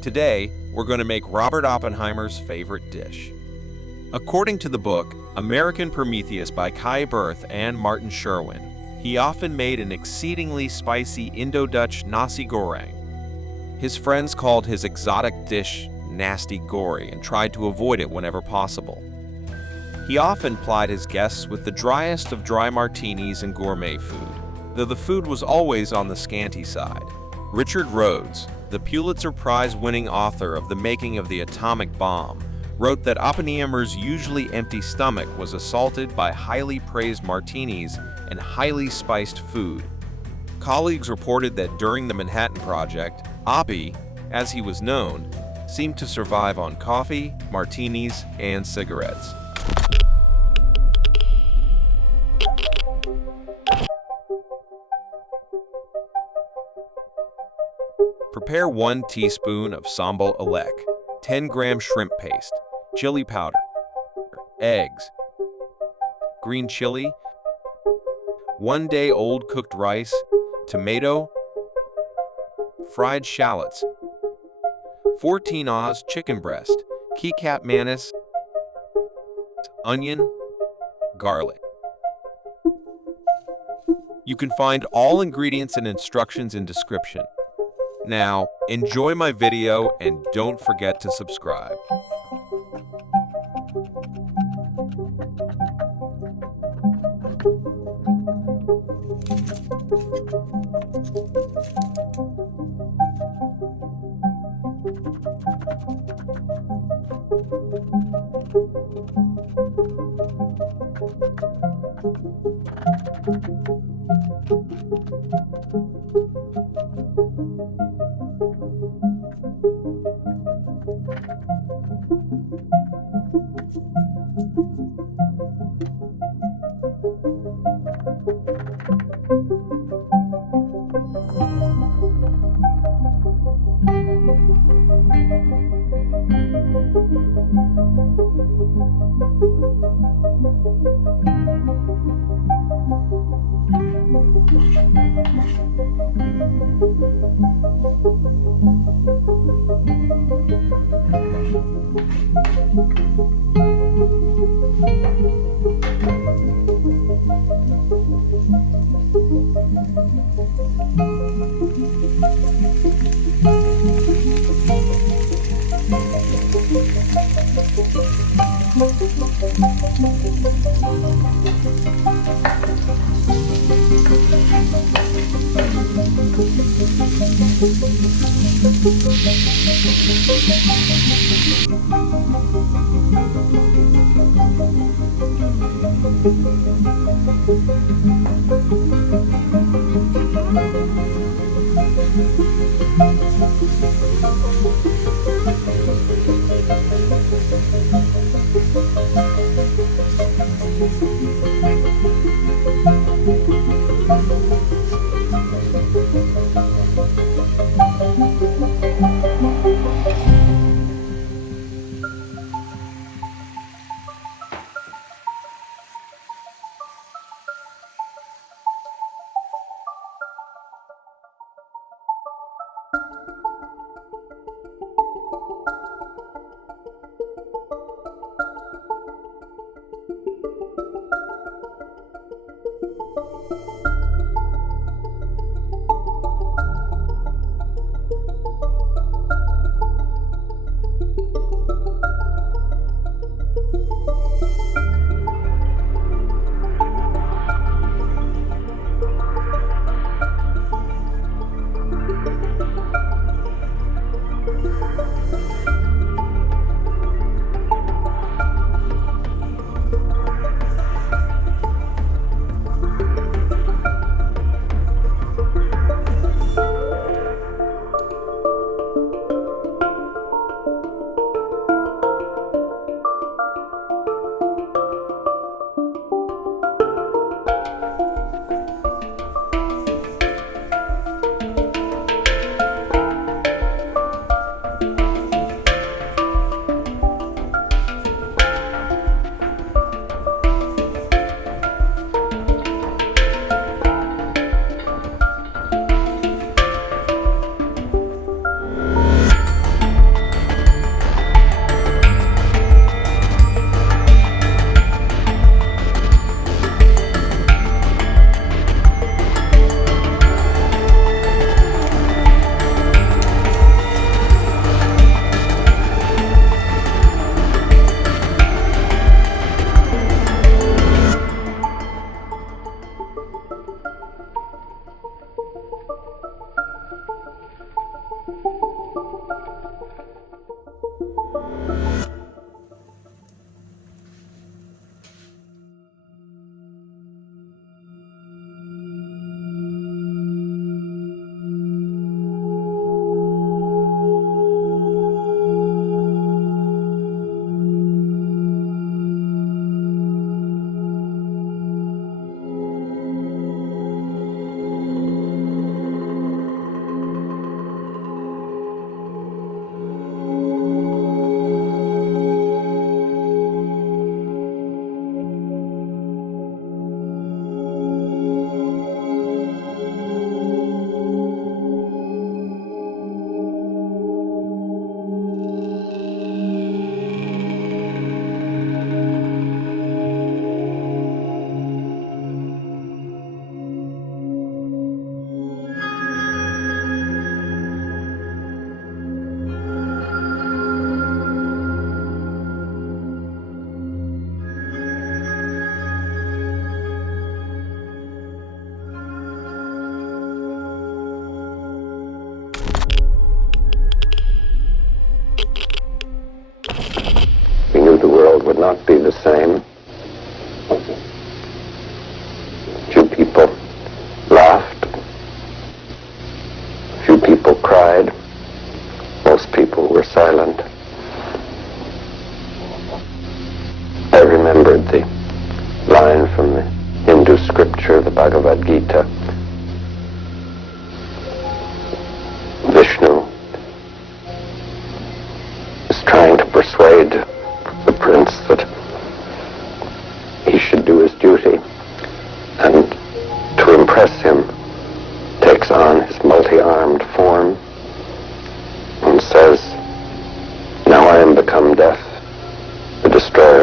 Today, we're going to make Robert Oppenheimer's favorite dish. According to the book American Prometheus by Kai Berth and Martin Sherwin, he often made an exceedingly spicy Indo-Dutch Nasi Goreng. His friends called his exotic dish Nasi Goreng and tried to avoid it whenever possible. He often plied his guests with the driest of dry martinis and gourmet food, though the food was always on the scanty side. Richard Rhodes, the Pulitzer Prize-winning author of The Making of the Atomic Bomb, wrote that Oppenheimer's usually empty stomach was assaulted by highly praised martinis and highly spiced food. Colleagues reported that during the Manhattan Project, Oppie, as he was known, seemed to survive on coffee, martinis, and cigarettes. Prepare 1 teaspoon of sambal oelek, 10-gram shrimp paste, chili powder, eggs, green chili, 1-day-old cooked rice, tomato, fried shallots, 14 oz chicken breast, kecap mayonnaise, onion, garlic. You can find all ingredients and instructions in description. Now, enjoy my video and don't forget to subscribe. not be the same. Few people laughed. Few people cried. Most people were silent. I remembered the line from the Hindu scripture, the Bhagavad Gita. Vishnu is trying to persuade the prince that he should do his duty, and to impress him takes on his multi-armed form and says, "Now I am become death, the destroyer